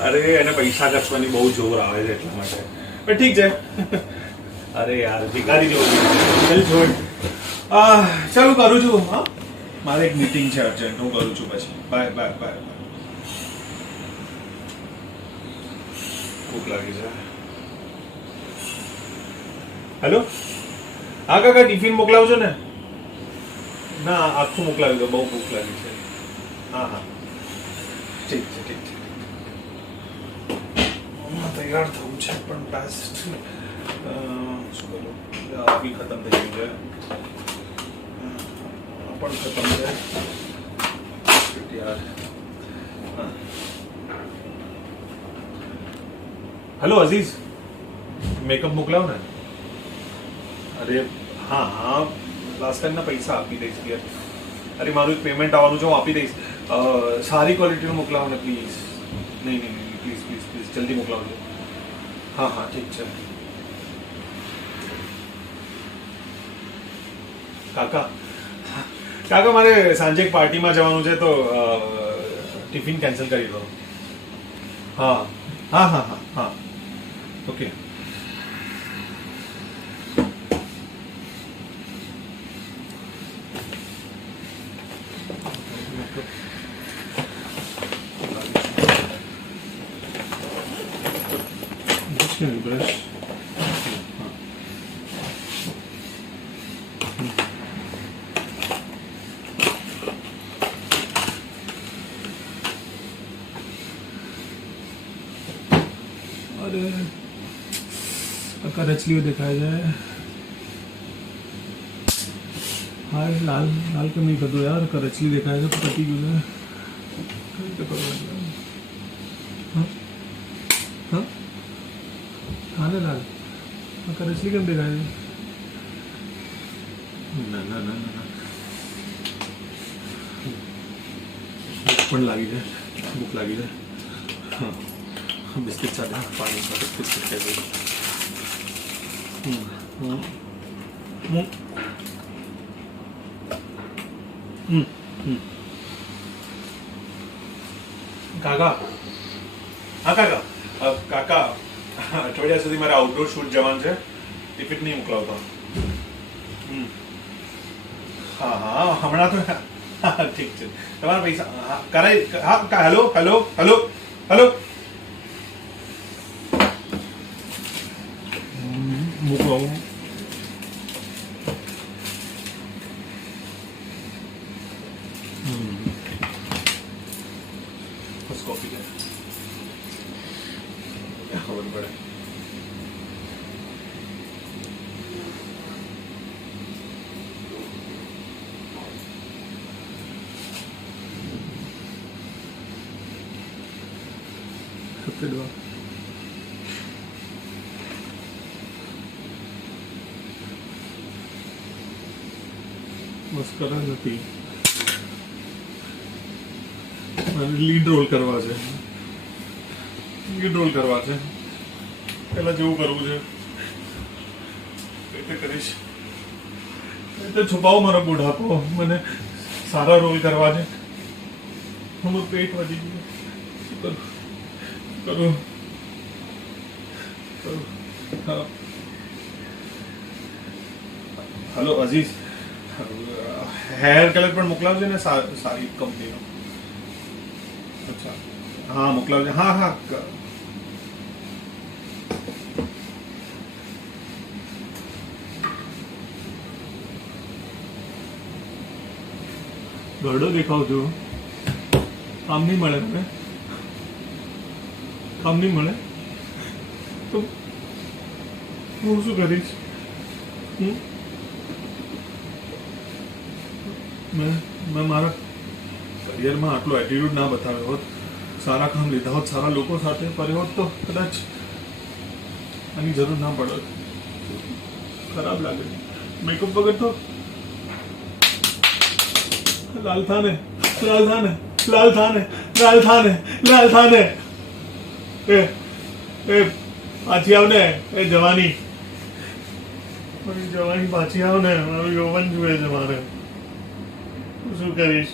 અરે એને પૈસા ખર્ચવાની બહુ જોર આવે છે એટલા માટે. પણ ઠીક છે. અરે યાર ભિખારી છે. ચાલ જોડ ચાલો કરું છું હા? મારે એક મીટિંગ છે અર્જન્ટ હું કરું છું પછી. બાય બાય બાય ભૂખ લાગી છે. હેલો હા કાકા ટિફિન મોકલાવજો ને? ના આખું મોકલાવી દો બહુ ભૂખ લાગી છે. હા હા. ઠીક છે ઠીક છે. તૈયાર થવું છે પણ બેસ્ટ શું કરું આ બી ખતમ થઈ ગયું છે આ પણ ખતમ છે Shit યાર હા હેલો અઝીઝ મેકઅપ મોકલાવો ને અરે હા હા લાસ્ટ ટાઈમના પૈસા આપી દઈશ યાર અરે મારું એક પેમેન્ટ આવવાનું છે હું આપી દઈશ અ, સારી ક્વોલિટીનું મોકલાવો ને પ્લીઝ નહીં નહીં નહીં પ્લીઝ પ્લીઝ પ્લીઝ જલ્દી મોકલાવજો હા હા ઠીક છે કાકા કાકા મારે સાંજે એક પાર્ટીમાં જવાનું છે તો ટિફિન કેન્સલ કરી દો હા હા હા હા હા ઓકે Just Sure, brush. रचली हुई दिखाया जाए हाँ। लाल लाल का नहीं कर दो यार कर रचली दिखाया जाए पति क्यों तो है। हाँ? हाँ? આ કરચલી કેમ દેખાય છે ના ના ના ના ના ભૂખ પણ લાગી છે ભૂખ લાગી છે હા બિસ્કિટ સાથે પાણી સાથે બિસ્કિટ ખાઈ દઉં હમ, હમ. હમ. હમ, હમ. કાકા હા કાકા અ, કાકા અઠવાડિયા સુધી મારે આઉટડોર શૂટ જવાનું છે ટિકિટ નહીં મોકલાવતો હમ. હા હા હમણાં તો હા, ઠીક છે તમારા પૈસા હા કરાય હા કા- હેલો હેલો હેલો હેલો મૂકો બસ કોફી લે ખબર સફેદ વાળ મસ્કરા નથી લીડ રોલ કરવા છે. લીડ રોલ કરવા છે. પેલા જેવું કરવું છે. રીતે કરીશ. રીતે છુપાવો મારો બુઢાપો મને સારા રોલ કરવા છે. હું પેટ વધી ગયું. શું કરું કરું કરું હા હલો અઝીઝ હેર કલર પણ મોકલાવજો ને સા- સારી કંપનીનો અચ્છા હા મોકલાવજો હા હા ક- ગરડો દેખાવ છો કામ નહીં મળે તમે કામ નહીં મળે? તો હું શું કરીશ? મેં મારા કરિયરમાં આટલો એટીટ્યુડ ના બતાવ્યો હોત. સારા કામ લીધા હોત, સારા લોકો સાથે કર્યો હોત તો કદાચ આની જરૂર ના પડે ખરાબ લાગે. મેકઅપ વગર તો લાલ થાને લાલ થાને લાલ થાને લાલ થાને લાલ થાને. એ એ, પાછી આવ ને એ જવાની. જવાની પાછી આવ ને યૌવન જુએ છે મારે. શું કરીશ?